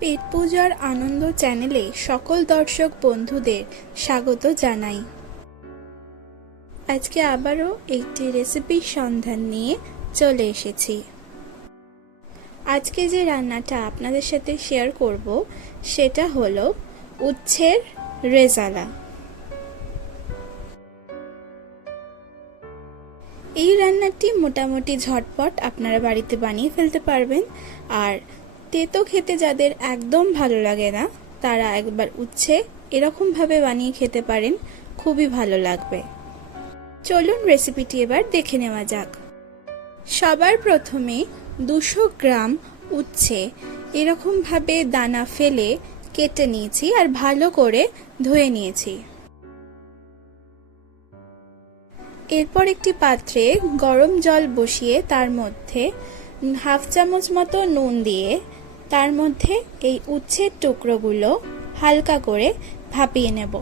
পেট পূজার আনন্দ চ্যানেলে সকল দর্শক বন্ধুদের স্বাগত জানাই। আজকে আবারও একটি রেসিপির সন্ধান নিয়ে চলে এসেছি। আজকে যে রান্নাটা আপনাদের সাথে শেয়ার করব সেটা হলো উচ্ছের রেজালা। এই রান্নাটি মোটামুটি ঝটপট আপনারা বাড়িতে বানিয়ে ফেলতে পারবেন। আর তেতো খেতে যাদের একদম ভালো লাগে না তারা একবার উচ্ছে এরকমভাবে বানিয়ে খেতে পারেন, খুবই ভালো লাগবে। চলুন রেসিপিটি এবার দেখে নেওয়া যাক। সবার প্রথমে 200 গ্রাম উচ্ছে এরকমভাবে দানা ফেলে কেটে নিয়েছি আর ভালো করে ধুয়ে নিয়েছি। এরপর একটি পাত্রে গরম জল বসিয়ে তার মধ্যে হাফ চামচ মতো নুন দিয়ে তার মধ্যে এই উচ্ছের টুকরোগুলো হালকা করে ভাপিয়ে নেব।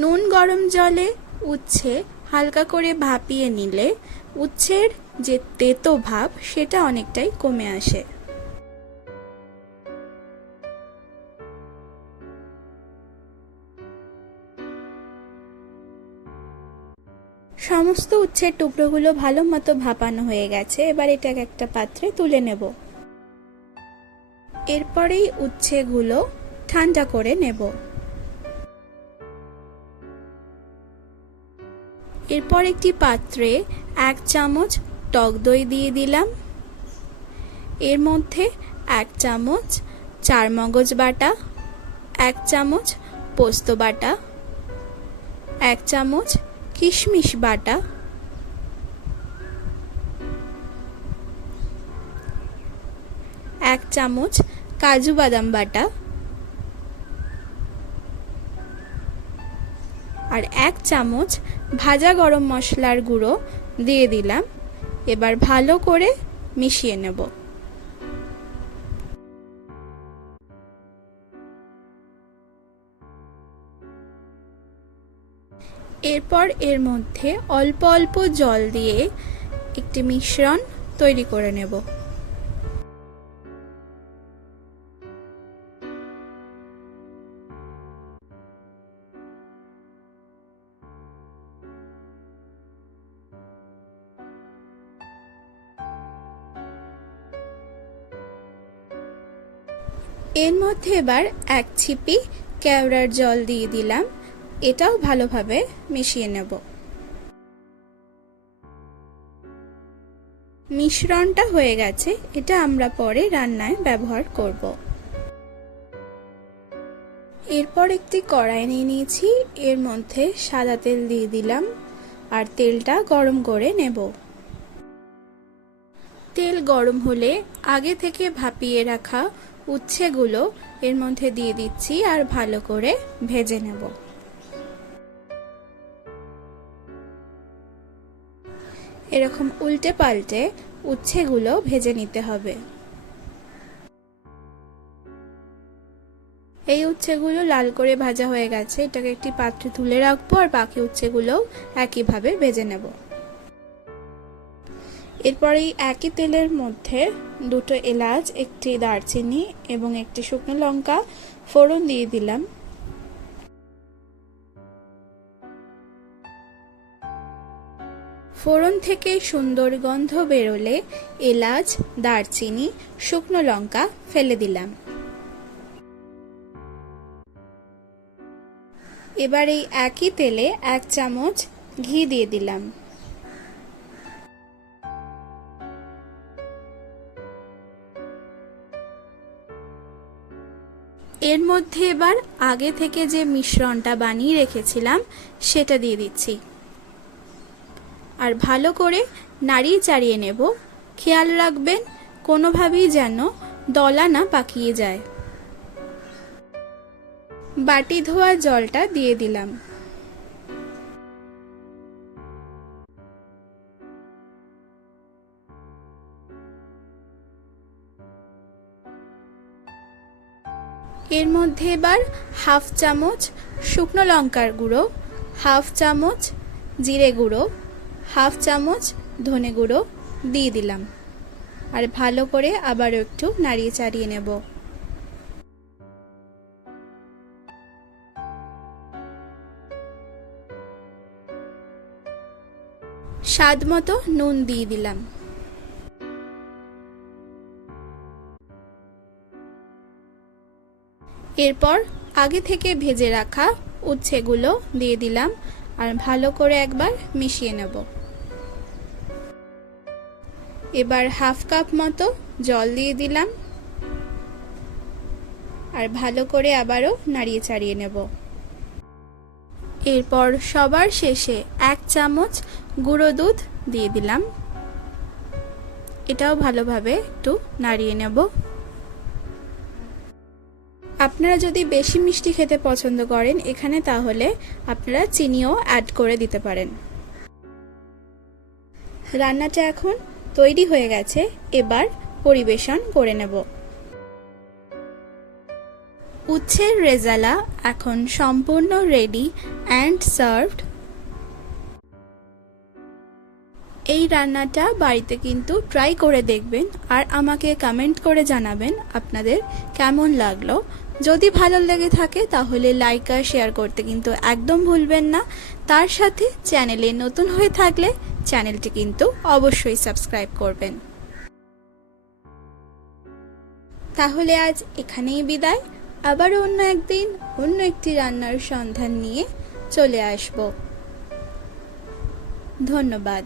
নুন গরম জলে উচ্ছে হালকা করে ভাপিয়ে নিলে উচ্ছের যে তেতো ভাব সেটা অনেকটাই কমে আসে। সমস্ত উচ্ছের টুকরোগুলো ভালো মতো ভাপানো হয়ে গেছে। এবার এটাকে একটা পাত্রে তুলে নেব। এরপরেই উচ্ছেগুলো ঠান্ডা করে নেব। এরপর একটি পাত্রে 1 চামচ টক দই দিয়ে দিলাম। এর মধ্যে 1 চামচ চারমগজ বাটা, 1 চামচ পোস্ত বাটা, 1 চামচ কিশমিশ বাটা, 1 চামচ কাজু বাদাম বাটা আর 1 চামচ ভাজা গরম মশলার গুঁড়ো দিয়ে দিলাম। এবার ভালো করে মিশিয়ে নেব। এরপর এর মধ্যে অল্প অল্প জল দিয়ে একটি মিশ্রণ তৈরি করে নেব। এর মধ্যে এবার 1 ছিপি কেওড়ার জল দিয়ে দিলাম। এটাও ভালোভাবে মিশিয়ে নেব। মিশ্রণটা হয়ে গেছে, এটা আমরা পরে রান্নায় ব্যবহার করব। এরপর একটি কড়াই নিয়ে নিয়েছি, এর মধ্যে সাদা তেল দিয়ে দিলাম আর তেলটা গরম করে নেব। তেল গরম হলে আগে থেকে ভাপিয়ে রাখা উচ্ছেগুলো এর মধ্যে দিয়ে দিচ্ছি আর ভালো করে ভেজে নেব। এরকম উল্টে পাল্টে উচ্ছেগুলো ভেজে নিতে হবে। এই উচ্ছেগুলো লাল করে ভাজা হয়ে গেছে, এটাকে একটি পাত্রে তুলে রাখবো আর বাকি উচ্ছেগুলো একইভাবে ভেজে নেব। এরপর এই একই তেলের মধ্যে 2টো এলাচ, একটি দারচিনি এবং একটি শুকনো লঙ্কা ফোড়ন দিয়ে দিলাম। ফোড়ন থেকে সুন্দর গন্ধ বেরোলে এলাচ, দারচিনি, শুকনো লঙ্কা ফেলে দিলাম। এবার এই একই তেলে 1 চামচ ঘি দিয়ে দিলাম। এর মধ্যে এবার আগে থেকে যে মিশ্রণটা বানিয়ে রেখেছিলাম সেটা দিয়ে দিচ্ছি আর ভালো করে নাড়িয়ে চাড়িয়ে নেব। খেয়াল রাখবেন কোনোভাবেই যেন দলা না পাকিয়ে যায়। বাটি ধোয়া জলটা দিয়ে দিলাম। এর মধ্যে এবার হাফ চামচ শুকনো লঙ্কার গুঁড়ো, হাফ চামচ জিরে গুঁড়ো, হাফ চামচ ধনে গুঁড়ো দিয়ে দিলাম আর ভালো করে আবারও একটু নাড়িয়ে চাড়িয়ে নেব। স্বাদ মতো নুন দিয়ে দিলাম। এরপর আগে থেকে ভেজে রাখা উচ্ছেগুলো দিয়ে দিলাম আর ভালো করে একবার মিশিয়ে নেব। এবার হাফ কাপ মতো জল দিয়ে দিলাম আর ভালো করে আবারও নাড়িয়ে চাড়িয়ে নেব। এরপর সবার শেষে 1 চামচ গুঁড়ো দুধ দিয়ে দিলাম। এটাও ভালোভাবে একটু নাড়িয়ে নেব। আপনারা যদি বেশি মিষ্টি খেতে পছন্দ করেন এখানে তাহলে আপনারা চিনিও অ্যাড করে দিতে পারেন। রান্নাটা এখন তৈরি হয়ে গেছে, এবার পরিবেশন করে নেব। উচ্ছের রেজালা এখন সম্পূর্ণ রেডি অ্যান্ড সার্ভড। এই রান্নাটা বাড়িতে কিন্তু ট্রাই করে দেখবেন আর আমাকে কমেন্ট করে জানাবেন আপনাদের কেমন লাগলো। যদি ভালো লেগে থাকে তাহলে লাইক আর শেয়ার করতে কিন্তু একদম ভুলবেন না। তার সাথে চ্যানেলে নতুন হয়ে থাকলে চ্যানেলটি কিন্তু অবশ্যই সাবস্ক্রাইব করবেন। তাহলে আজ এখানেই বিদায়। আবার অন্য একদিন অন্য একটি রান্নার সন্ধান নিয়ে চলে আসব। ধন্যবাদ।